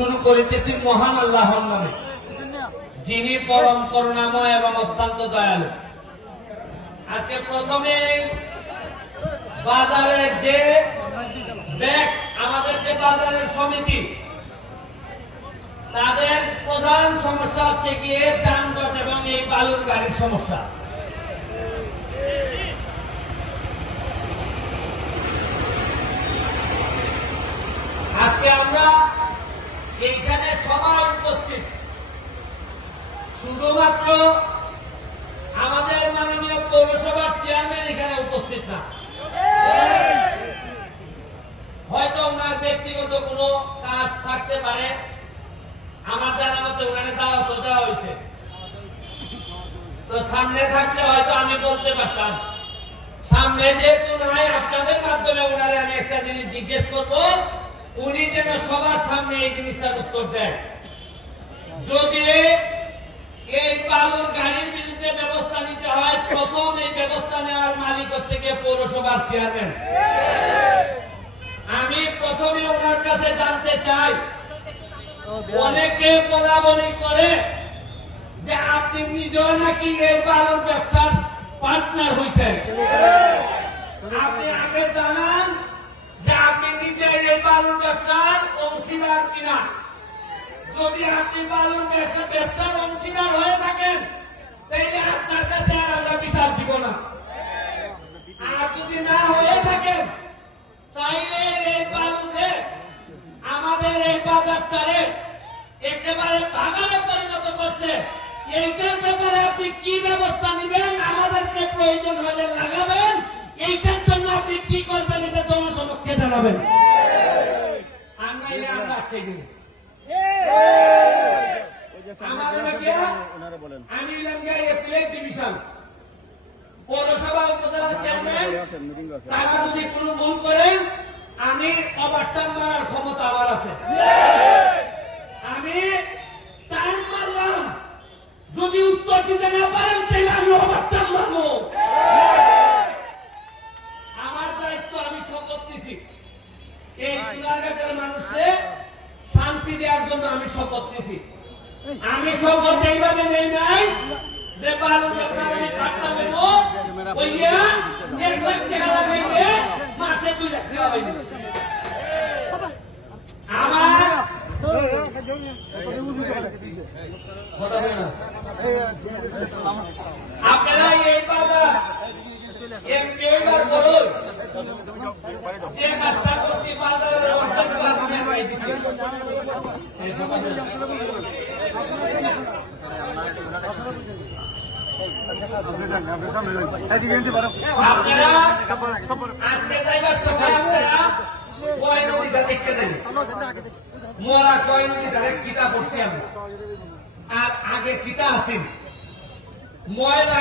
শুরু করিতেছি মহান আল্লাহর নামে, যিনি পরম করুণাময় এবং অত্যন্ত দয়ালু। আজকে প্রথমে বাজারের যে আমাদের যে বাজারের সমিতি, তাদের প্রধান সমস্যা হচ্ছে গিয়ে যানজট এবং এই বালুর গাড়ির সমস্যা। আজকে আমরা এইখানে সবাই উপস্থিত, শুধুমাত্র আমাদের মাননীয় পৌরসভার চেয়ারম্যান এখানে উপস্থিত না, হয়তো ওনার ব্যক্তিগত কোনো কাজ থাকতে পারে। আমার জানা মতে ওখানে দাওয়াত দেওয়া হয়েছে, তো সামনে থাকলে হয়তো আমি বলতে পারতাম। সামনে যেহেতু নাই, আপনাদের মাধ্যমে ওনারে আমি একটা জিনিস জিজ্ঞেস করব, উনি যেন সবার সামনে এই জিনিসটার উত্তর দেন। যদি এই বালুর গাড়ির বিরুদ্ধে ব্যবস্থা নিতে হয়, প্রথম এই ব্যবস্থা নেওয়ার মালিক হচ্ছে গিয়ে পৌরসভার চেয়ারম্যান। আমি প্রথমে ওনার কাছে জানতে চাই, অনেকে বলা বলি করে যে আপনি নিজেও নাকি এই বালুর ব্যবসার পার্টনার হয়েছেন। আপনি আগে জানান যে আপনি নিজে এই বালুর ব্যবসার অংশীদার কিনা। যদি আপনি বালুর ব্যবসার অংশীদার হয়ে থাকেন, তাহলে আপনার কাছে আর আমরা বিচার দিব না। আর যদি না হয়ে থাকেন, তাইলে এই বালু যে আমাদের এই বাজারটারে একেবারে বাগানে পরিণত করছে, এইটার ব্যাপারে আপনি কি ব্যবস্থা নেবেন, আমাদেরকে প্রয়োজন হলে লাগাবেন, এইটার জন্য আপনি কি করবেন, এটা জনসমক্ষে জানাবেন। আমরা আটকে দিব। আমি ডিভিশন পৌরসভা উপজেলা চেয়ারম্যান, তারা যদি কোনো ভুল করেন, আমি ওভারটার্ন মারার ক্ষমতা আমার আছে। আমি টাইম মারলাম, যদি উত্তর দিতে না পারেন তাহলে আমি ওভারটার্ন মারবো। আমার দায়িত্ব, আমি শপথ নিছি এই চুনারঘাটের মানুষকে শান্তি দেওয়ার জন্য আমি শপথ নিছি। আমি শপথ এইভাবে নেই নাই যে বালু ব্যবসা আমি পাটনা করব, ওইয়া 1 লাখ টাকা লাগাইলে মাসে 2 লাখ টাকা পাইব। আমার আপনারা এই বাজার এমপিওর করুন, যে কাজটা করছি বাজারের অর্ধেক আমি পাই দিছি। আপনারা আজকে যাইবার সময় আপনারা কয় নদীটা দেখতে যাই, মোরা কয় নদীটা কিতা পড়ছি আমরা, আর আগে কিতা আসেন ময়লা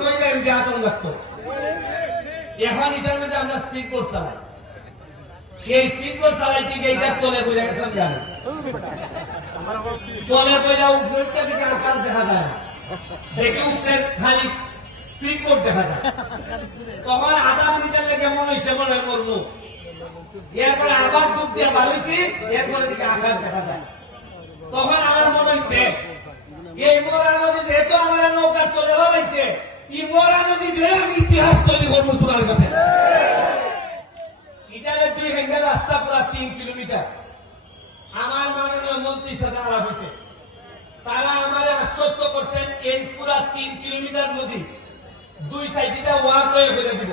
দইলে এমনি আতঙ্ক লাগতো। এখন এটার মধ্যে আমরা স্প্রিংকল চালাই, এই স্প্রিংকল চালাইতে গিয়ে এইটার তলে বোঝা গেছিলাম যে তলে বোঝা উপরেরটা দিকে আকাশ দেখা যায়, দেখে উপরের খালি স্প্রিংকল দেখা যায়। তখন আধা মিনিটের লেগে মনে হয়েছে মনে হয় মরবো, এরপরে আবার ডুব দিয়ে বাড়িয়েছি, এরপরে দিকে আকাশ দেখা যায়। তখন আমার মনে হয়েছে এই মরা নদী যেহেতু আমার নৌকার তলে হয়েছে, এই মরা নদী ধরে আমি ইতিহাস তৈরি করবো সুনার ঘাটে। এটারে 2 ঘন্টা রাস্তা, প্রায় 3 কিলোমিটার। আমার মাননীয় মন্ত্রীর সাথে আলাপ হয়েছে, তারা আমার আশ্বস্ত করছেন এই পুরা 3 কিলোমিটার নদী 2 সাইডে ওয়াক ওয়ে করে দিব।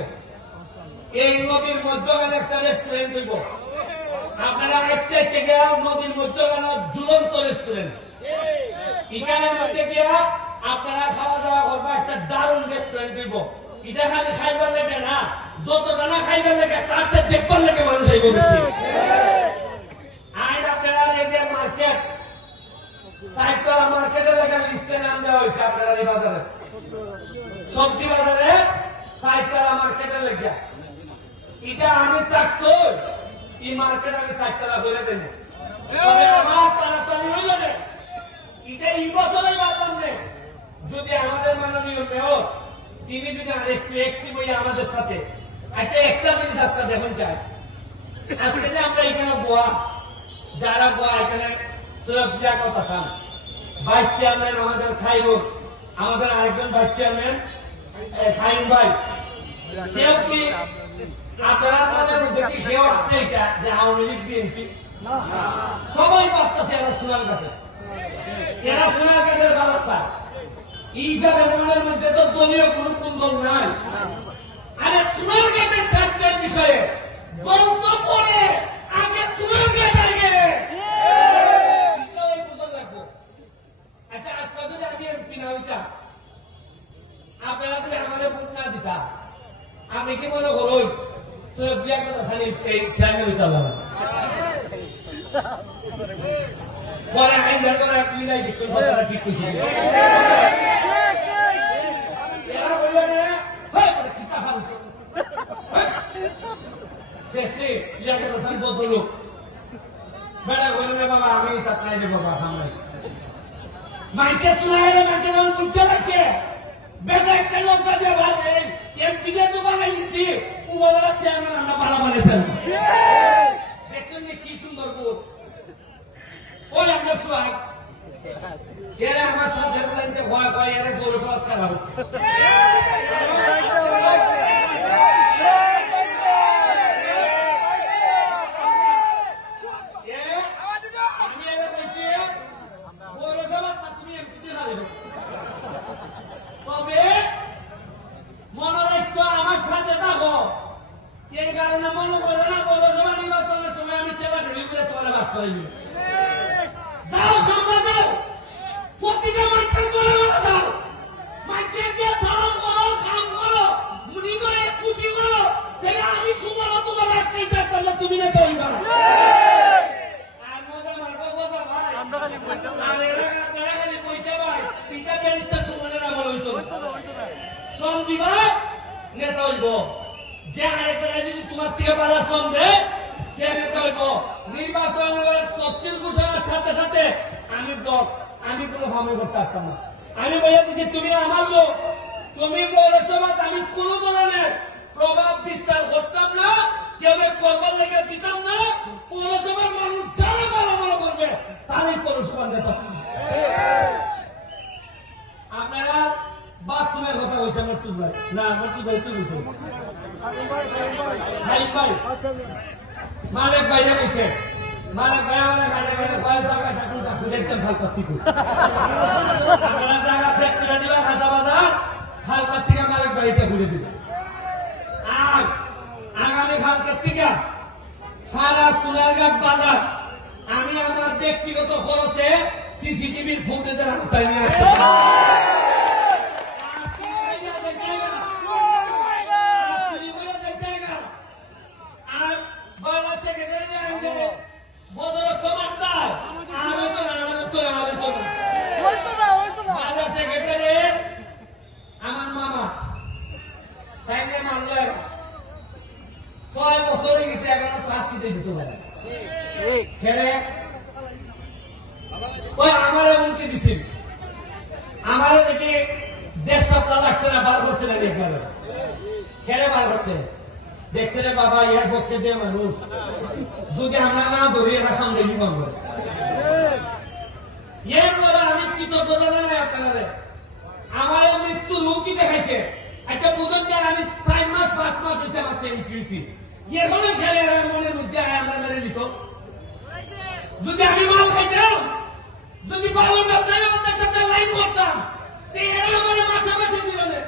এই নদীর মধ্যখানে একটা রেস্টুরেন্ট হইব, আপনারা একটা থেকে নদীর মধ্যখানে ঝুলন্ত রেস্টুরেন্ট, এখানের মধ্যে গিয়া আপনারা খাওয়া দাওয়া করবো, একটা দারুণ রেস্টুরেন্ট হইব। এটা খালি খাইবার লেগে না, যতটা না খাইবার লেগে তার সাথে দেখবার লেগে মানুষ এই বলেছে। আইন আপনারা এই যে মার্কেট সাইকেল মার্কেটের লেগে লিস্টে নাম দেওয়া হয়েছে, আপনারা এই বাজারে সবজি বাজারে সাইকেল মার্কেটের লেগে, এটা আমি থাকতো এই মার্কেট আমি সাইকেলা করে দেব, তবে আমার তাড়াতাড়ি হয়ে যাবে। এটা এই বছরই পারলাম না, যদি আমাদের মাননীয় মেয়র তিনি যদি আরেকটু একটি বই আমাদের সাথে। আচ্ছা, একটা জিনিস আজকে দেখুন চাই, আজকে যে আমরা এখানে বোয়া, যারা বোয়া এখানে সৈয়দ লিয়াকত হাসান, ভাইস চেয়ারম্যান আমাদের খাইরুল, আমাদের আরেকজন ভাইস চেয়ারম্যান খাইন ভাই। কেউ কি আপনারা তাদের মধ্যে কি কেউ আছে এটা যে আওয়ামী লীগ বিএনপি? সবাই ভাবতেছে এরা সোনারঘাটে, এরা সোনারঘাটের বালাসা। এই হিসাবে মনের মধ্যে তো দলীয় কোনো কুন্দল নাই। আরে সোনারঘাটের স্বার্থের বিষয়ে দল তো পরে আগে সোনারঘাট আগে বুঝল লাগবো। আচ্ছা আজকে যদি আমি এমপি না হইতাম, আপনারা যদি আমাদের ভোট না দিতাম, আমি কি মনে করুন সৈয়দ লিয়াকত হাসান এই চেয়ারম্যান হইতাম না? পরে আইন জান করে আপনি নাই দেখুন কথাটা ঠিক কইছি। এরা বলল না হয় বলে কিতা হাল শেষে লিয়াকত হাসান বদল বেড়া বলল না বাবা আমি তাকাই রে বাবা সামনে মাইকে শোনালে মাইকে নাম বুঝতে লাগছে বেটা একটা লোক দিয়ে ভাবে এমপি যে তো বানাই দিছি ও বলা চেয়ারম্যান আমরা ভালো বানিয়েছেন। দেখছেন কি সুন্দর বোর্ড ওই আমরা শুয়াই এরা আমার সাথে লাইনতে ভয় পায় এরা পৌরসভা খারাপ আমি এরা বলছি পৌরসভা তুমি এমপি হারে তবে মনে রাখতো আমার সাথে থাকো। এই কারণে মনে করে না পৌরসভা নির্বাচনের সময় আমি চেলা ঢেলি করে তোমার বাস করাইনি। যাও সামনে যাও, প্রতিটা মানুষের করে যাও, মানুষের দিয়ে সালাম করো, কাম করো, মুনি করে খুশি করো, তাহলে আমি সুমন তোমার চাইতে করলে তুমি না কইবা। আর মজা মারবো মজা ভাই, আমরা খালি বইতে ভাই পিতা বেরিতে সুমনের আমল হইতো শ্রম দিবা নেতা হইব। যে আরেকটা যদি তোমার থেকে পালা শ্রম দেয় সে নেতা হইব। নির্বাচন তফসিল ঘোষণার সাথে সাথে আমি কোনো হামে করতে পারতাম না। আমি বলে দিচ্ছি তুমি আমার লোক, তুমি পৌরসভা আমি কোন ধরনের প্রভাব বিস্তার করতাম না, কেউ করবার লেগে দিতাম না। পৌরসভার মানুষ যারা ভালো ভালো করবে তারই পৌরসভা নেতা। আপনারা বাথরুমের কথা বলছে আমার টু ভাই না আমার টু ভাই তুই ভাই মালিক ভাইরা বলছে মালিক ভাই আমার গাড়ি গাড়ি কয়েক জায়গা ঠাকুর ঠাকুর একদম ভাল করতে আপনারা জায়গা চেক করে দিবা হাসা বাজার খাল কার্তিকা মালিক বাড়িতে ঘুরে দিবে। আর আগামী খাল কার্তিকা সারা সোনারঘাট বাজার আমি আমার ব্যক্তিগত খরচে সিসিটিভির ফুটেজের আওতায় নিয়ে আসছি। আমার মামা তাই মানলে 6 বছর হয়ে গেছে এখনো শাস্তিতে দিতে পারে খেলে ওই আমার এমনকি দিছিল আমার দেখে 1.5 সপ্তাহ লাগছে না 12 করছে না দেখলাম খেলে 12 করছে দেখছে রে বাবা ইয়ার পক্ষে যে মানুষ যদি আমরা না ধরিয়ে রাখাম দেখি পাবো এর বলে আমি কৃতজ্ঞতা জানাই আপনারা আমার মৃত্যু রুমকি দেখাইছে। আচ্ছা বুঝুন যে আমি 4 মাস 5 মাস হয়েছে আমার ট্রেন কিনছি এখনো খেলে মনের মধ্যে আমরা মেরে নিত। যদি আমি মাল খাইতাম, যদি ভালো ব্যবসায়ী ওদের সাথে লাইন করতাম এরা আমার মাসে মাসে দিল না।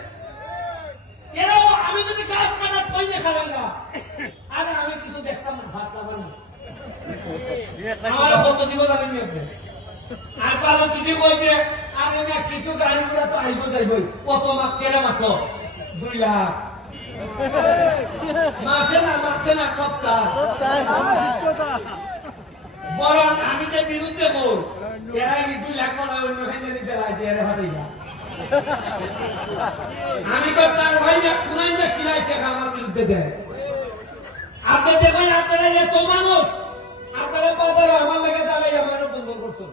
এরাও আমি যদি গাছ কাটা পয়সা খাবেন না আর আমি কিছু দেখতাম না ভাত লাগান না আমার কত দিব জানেন আপনি। আর ভালো যদি বলছে আর আমি কিছু গাড়ি গুলা তো আইব যাইবই কত মাস কেনা মাত্র 2 লাখ মাসে না সপ্তাহ। বরং আমি যে বিরুদ্ধে বল এরা 2 লাখ মনে অন্য খাইতে নিতে লাগছে এরা হাতেই না আমি তো তার ভাই না কোনাই না কিলাইতে আমার বিরুদ্ধে দেয়। আপনি দেখেন আপনারা এত মানুষ আপনারা বাজারে আমার লেগে দাঁড়াই আমার বন্ধ করছেন।